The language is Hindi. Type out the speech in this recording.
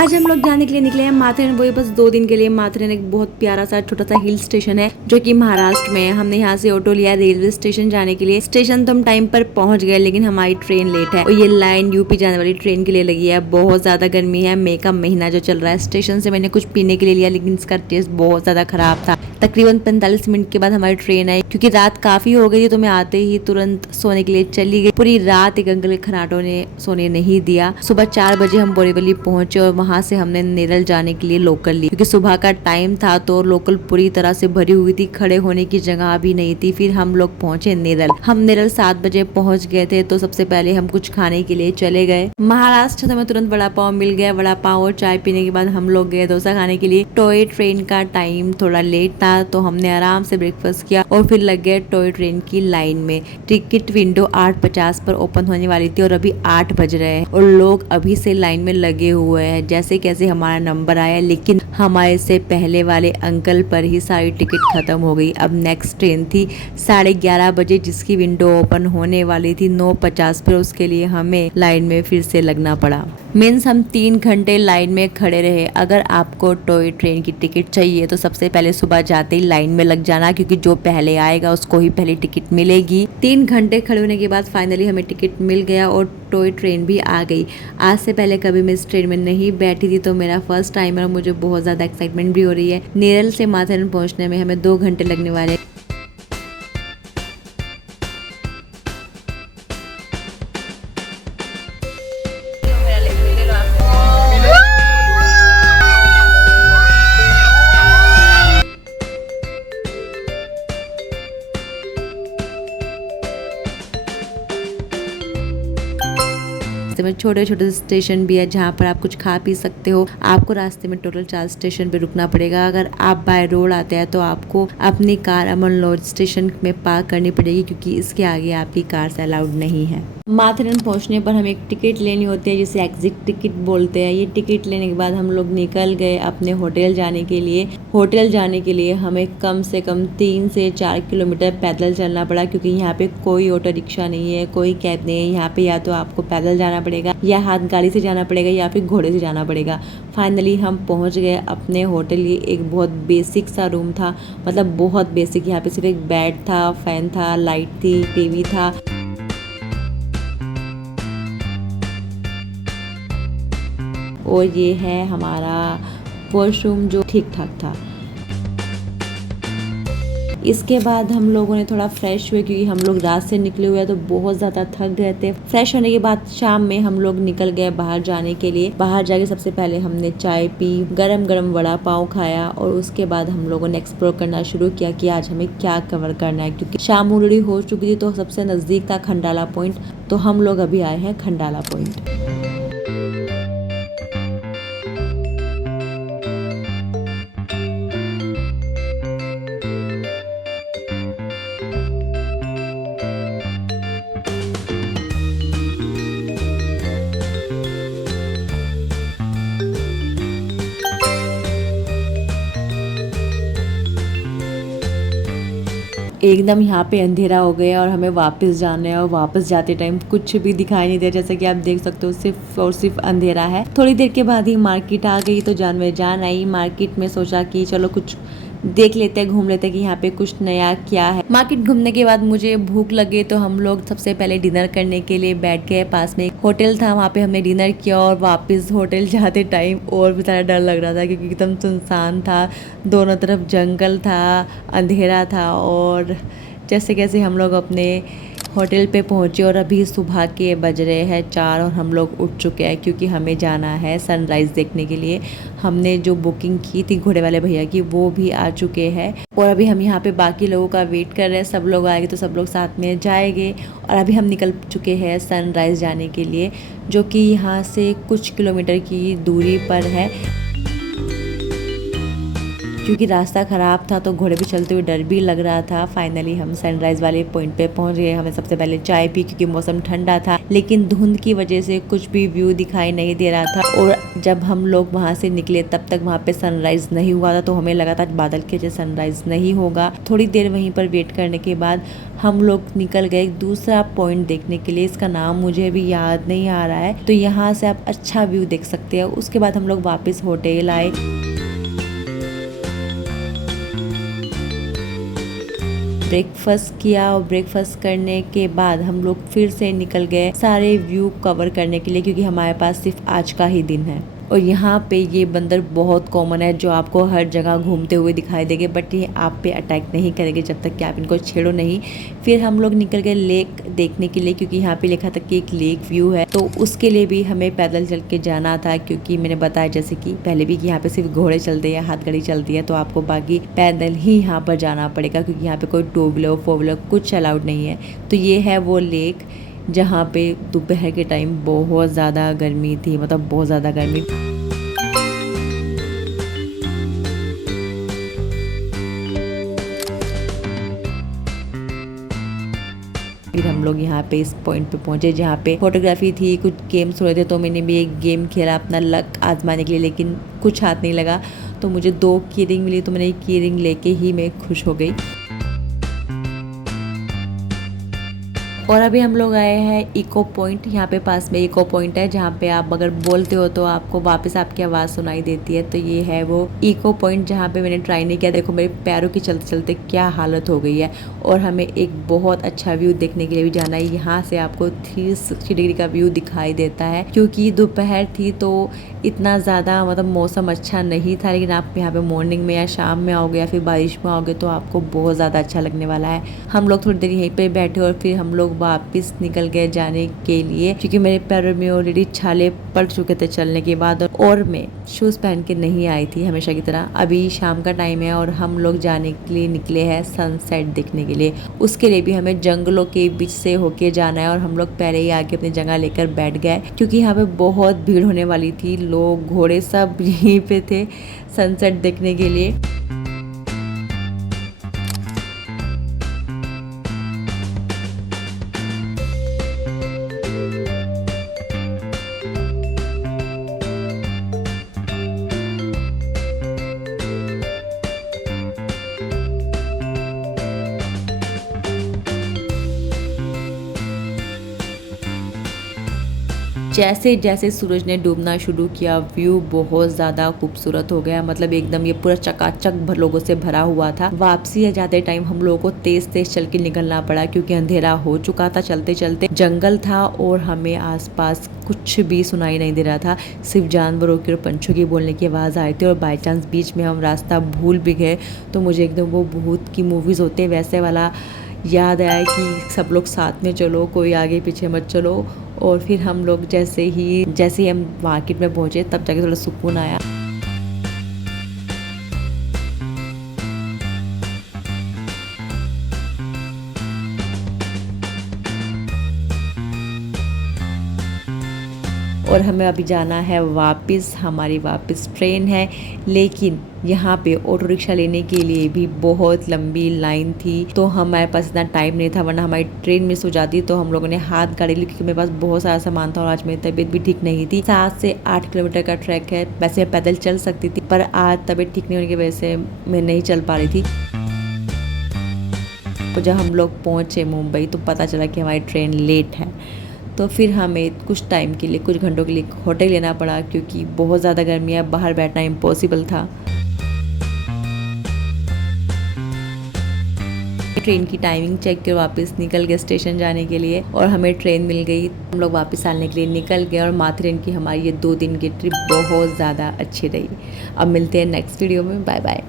आज हम लोग जाने के लिए निकले हैं माथेरन, वही बस 2 दिन के लिए। माथेरन एक बहुत प्यारा सा छोटा सा हिल स्टेशन है जो कि महाराष्ट्र में है। हमने यहाँ से ऑटो लिया रेलवे स्टेशन जाने के लिए। स्टेशन तो हम टाइम पर पहुंच गए, लेकिन हमारी ट्रेन लेट है और ये लाइन यूपी जाने वाली ट्रेन के लिए लगी है। बहुत ज्यादा गर्मी है, मई का महीना जो चल रहा है। स्टेशन से मैंने कुछ पीने के लिए लिया, लेकिन इसका टेस्ट बहुत ज्यादा खराब था। तकरीबन 45 मिनट के बाद हमारी ट्रेन आई, क्योंकि रात काफी हो गई थी तो मैं आते ही तुरंत सोने के लिए चली गई। पूरी रात एक अंकल के खराटों ने सोने नहीं दिया। सुबह 4 बजे हम बोरीवली पहुंचे और वहां से हमने नेरल जाने के लिए लोकल ली, क्योंकि सुबह का टाइम था तो लोकल पूरी तरह से भरी हुई थी, खड़े होने की जगह भी नहीं थी। फिर हम लोग पहुंचे नेरल। हम नेरल 7 बजे पहुंच गए थे, तो सबसे पहले हम कुछ खाने के लिए चले गए। महाराष्ट्र से हमें तुरंत वड़ा पाव मिल गया। वड़ा पाव और चाय पीने के बाद हम लोग गए डोसा खाने के लिए। टॉय ट्रेन का टाइम थोड़ा लेट था तो हमने आराम से ब्रेकफास्ट किया और फिर लग गए टॉय ट्रेन की लाइन में। टिकट विंडो 8:50 पर ओपन होने वाली थी और अभी 8 बज रहे हैं और लोग अभी से लाइन में लगे हुए हैं। जैसे कैसे हमारा नंबर आया, लेकिन हमारे से पहले वाले अंकल पर ही सारी टिकट खत्म हो गई। अब नेक्स्ट ट्रेन थी 11:30 बजे, जिसकी विंडो ओपन होने वाली थी 9:50 पर। उसके लिए हमें लाइन में फिर से लगना पड़ा। मीन्स हम 3 घंटे लाइन में खड़े रहे। अगर आपको टॉय ट्रेन की टिकट चाहिए तो सबसे पहले सुबह जाते ही लाइन में लग जाना, क्योंकि जो पहले आएगा उसको ही पहले टिकट मिलेगी। 3 घंटे खड़े होने के बाद फाइनली हमें टिकट मिल गया और टॉय ट्रेन भी आ गई। आज से पहले कभी मैं इस ट्रेन में नहीं बैठी थी, तो मेरा फर्स्ट टाइम है और मुझे बहुत ज्यादा एक्साइटमेंट भी हो रही है। नेरल से माथेरन पहुंचने में हमें 2 घंटे लगने वाले। में छोटे छोटे स्टेशन भी है जहाँ पर आप कुछ खा पी सकते हो। आपको रास्ते में टोटल 4 स्टेशन पे रुकना पड़ेगा। अगर आप बाय रोड आते हैं तो आपको अपनी कार अमन लॉज स्टेशन में पार्क करनी पड़ेगी, क्योंकि इसके आगे आपकी कार से अलाउड नहीं है। माथेरन पहुंचने पर हमें एक टिकट लेनी होती है, जिसे एग्जिट टिकट बोलते हैं। ये टिकट लेने के बाद हम लोग निकल गए अपने होटल जाने के लिए। होटल जाने के लिए हमें कम से कम 3 से 4 किलोमीटर पैदल चलना पड़ा, क्योंकि यहाँ पे कोई ऑटो रिक्शा नहीं है, कोई कैब नहीं है। यहाँ पे या तो आपको पैदल जाना पड़ेगा या हाथ गाड़ी से जाना पड़ेगा या फिर घोड़े से जाना पड़ेगा। फाइनली हम पहुंच गए अपने होटल। ये एक बहुत बेसिक सा रूम था, मतलब बहुत बेसिक। यहाँ पे सिर्फ एक बेड था, फैन था, लाइट थी, टीवी था। और ये है हमारा वॉशरूम जो ठीक ठाक था। इसके बाद हम लोगों ने थोड़ा फ्रेश हुए, क्योंकि हम लोग रात से निकले हुए तो बहुत ज़्यादा थक गए थे। फ्रेश होने के बाद शाम में हम लोग निकल गए बाहर जाने के लिए। बाहर जाके सबसे पहले हमने चाय पी, गरम गरम वड़ा पाव खाया और उसके बाद हम लोगों ने एक्सप्लोर करना शुरू किया कि आज हमें क्या कवर करना है। क्योंकि शाम ऑलरेडी हो चुकी थी तो सबसे नज़दीक था खंडाला पॉइंट, तो हम लोग अभी आए हैं खंडाला पॉइंट। एकदम यहाँ पे अंधेरा हो गया और हमें वापस जाना है, और वापस जाते टाइम कुछ भी दिखाई नहीं दिया। जैसा कि आप देख सकते हो सिर्फ और सिर्फ अंधेरा है। थोड़ी देर के बाद ही मार्केट आ गई, तो जान में जान आई। मार्केट में सोचा कि चलो कुछ देख लेते हैं, घूम लेते हैं कि यहाँ पे कुछ नया क्या है। मार्केट घूमने के बाद मुझे भूख लगे तो हम लोग सबसे पहले डिनर करने के लिए बैठ गए। पास में एक होटल था, वहाँ पे हमने डिनर किया और वापस होटल जाते टाइम और भी सारा डर लग रहा था, क्योंकि एकदम सुनसान था, दोनों तरफ जंगल था, अंधेरा था। और जैसे कैसे हम लोग अपने होटल पे पहुँचे और अभी सुबह के बज रहे हैं 4 और हम लोग उठ चुके हैं, क्योंकि हमें जाना है सनराइज़ देखने के लिए। हमने जो बुकिंग की थी घोड़े वाले भैया की, वो भी आ चुके हैं और अभी हम यहाँ पे बाकी लोगों का वेट कर रहे हैं। सब लोग आएंगे तो सब लोग साथ में जाएंगे। और अभी हम निकल चुके हैं सनराइज़ जाने के लिए, जो कि यहाँ से कुछ किलोमीटर की दूरी पर है। क्योंकि रास्ता ख़राब था तो घोड़े पे चलते हुए डर भी लग रहा था। फाइनली हम सनराइज़ वाले पॉइंट पे पहुंच गए। हमें सबसे पहले चाय पी क्योंकि मौसम ठंडा था, लेकिन धुंध की वजह से कुछ भी व्यू दिखाई नहीं दे रहा था। और जब हम लोग वहाँ से निकले तब तक वहाँ पे सनराइज़ नहीं हुआ था, तो हमें लगा था बादल के वजह सनराइज़ नहीं होगा। थोड़ी देर वहीं पर वेट करने के बाद हम लोग निकल गए दूसरा पॉइंट देखने के लिए। इसका नाम मुझे भी याद नहीं आ रहा है, तो यहाँ से आप अच्छा व्यू देख सकते हैं। उसके बाद हम लोग वापस होटल आए। ब्रेकफास्ट किया और ब्रेकफास्ट करने के बाद हम लोग फिर से निकल गए सारे व्यू कवर करने के लिए, क्योंकि हमारे पास सिर्फ आज का ही दिन है। और यहाँ पे ये बंदर बहुत कॉमन है जो आपको हर जगह घूमते हुए दिखाई देंगे, बट ये आप पे अटैक नहीं करेंगे जब तक कि आप इनको छेड़ो नहीं। फिर हम लोग निकल गए लेक देखने के लिए, क्योंकि यहाँ पे लिखा था कि एक लेक व्यू है, तो उसके लिए भी हमें पैदल चल के जाना था। क्योंकि मैंने बताया जैसे कि पहले भी कि यहाँ पे सिर्फ घोड़े चलते हैं, हाथ गाड़ी चलती है, तो आपको बाकी पैदल ही यहाँ पर जाना पड़ेगा, क्योंकि यहाँ पे कोई टू व्हीलर फोर व्हीलर कुछ अलाउड नहीं है। तो ये है वो लेक जहाँ पे दोपहर के टाइम बहुत ज़्यादा गर्मी थी, मतलब बहुत ज़्यादा गर्मी। फिर हम लोग यहाँ पे इस पॉइंट पे पहुंचे जहाँ पे फोटोग्राफी थी, कुछ गेम्स हो रहे थे, तो मैंने भी एक गेम खेला अपना लक आजमाने के लिए, लेकिन कुछ हाथ नहीं लगा। तो मुझे 2 की रिंग मिली, तो मैंने की रिंग लेके ही मैं खुश हो गई। और अभी हम लोग आए हैं इको पॉइंट। यहाँ पे पास में इको पॉइंट है जहाँ पे आप अगर बोलते हो तो आपको वापस आपकी आवाज़ सुनाई देती है। तो ये है वो इको पॉइंट जहाँ पे मैंने ट्राई नहीं किया। देखो मेरे पैरों की चलते चलते क्या हालत हो गई है। और हमें एक बहुत अच्छा व्यू देखने के लिए भी जाना है। यहाँ से आपको 360 डिग्री का व्यू दिखाई देता है। क्योंकि दोपहर थी तो इतना ज़्यादा मतलब मौसम अच्छा नहीं था, लेकिन आप यहाँ पे मॉर्निंग में या शाम में आओगे या फिर बारिश में आओगे तो आपको बहुत ज़्यादा अच्छा लगने वाला है। हम लोग थोड़ी देर यहीं पे बैठे और फिर हम लोग वापस निकल गए जाने के लिए, क्योंकि मेरे पैरों में ऑलरेडी छाले पड़ चुके थे चलने के बाद, और मैं शूज़ पहन के नहीं आई थी हमेशा की तरह। अभी शाम का टाइम है और हम लोग जाने के लिए निकले हैं सनसेट देखने के लिए। उसके लिए भी हमें जंगलों के बीच से होके जाना है, और हम लोग पहले ही आके अपनी जगह लेकर बैठ गए, क्योंकि यहाँ पे बहुत भीड़ होने वाली थी। लोग घोड़े सब यहीं पे थे सनसेट देखने के लिए। जैसे जैसे सूरज ने डूबना शुरू किया व्यू बहुत ज़्यादा खूबसूरत हो गया। मतलब एकदम ये पूरा चकाचक लोगों से भरा हुआ था। वापसी जाते टाइम हम लोगों को तेज तेज चल के निकलना पड़ा, क्योंकि अंधेरा हो चुका था। चलते चलते जंगल था और हमें आसपास कुछ भी सुनाई नहीं दे रहा था, सिर्फ जानवरों की और पंछियों की बोलने की आवाज़ आई थी। और बाई चांस बीच में हम रास्ता भूल भी गए तो मुझे एकदम वो भूत की मूवीज़ होते हैं वैसे वाला याद आया कि सब लोग साथ में चलो, कोई आगे पीछे मत चलो। और फिर हम लोग जैसे ही हम मार्केट में पहुंचे तब जाके थोड़ा सुकून आया। और हमें अभी जाना है वापस, हमारी वापस ट्रेन है। लेकिन यहाँ पे ऑटो रिक्शा लेने के लिए भी बहुत लंबी लाइन थी, तो हमारे पास इतना टाइम नहीं था, वरना हमारी ट्रेन मिस हो जाती। तो हम लोगों ने हाथ गाड़ी ली, क्योंकि मेरे पास बहुत सारा सामान था और आज मेरी तबीयत भी ठीक नहीं थी। 7 से 8 किलोमीटर का ट्रैक है। वैसे मैं पैदल चल सकती थी, पर आज तबीयत ठीक नहीं होने की वजह से मैं नहीं चल पा रही थी। तो जब हम लोग पहुँचे मुंबई तो पता चला कि हमारी ट्रेन लेट है। तो फिर हमें कुछ टाइम के लिए, कुछ घंटों के लिए होटल लेना पड़ा, क्योंकि बहुत ज़्यादा गर्मी है, बाहर बैठना इम्पॉसिबल था। ट्रेन की टाइमिंग चेक कर वापस निकल गए स्टेशन जाने के लिए, और हमें ट्रेन मिल गई। हम लोग वापस आने के लिए निकल गए, और माथेरन की हमारी ये 2 दिन की ट्रिप बहुत ज़्यादा अच्छी रही। अब मिलते हैं नेक्स्ट वीडियो में। Bye bye.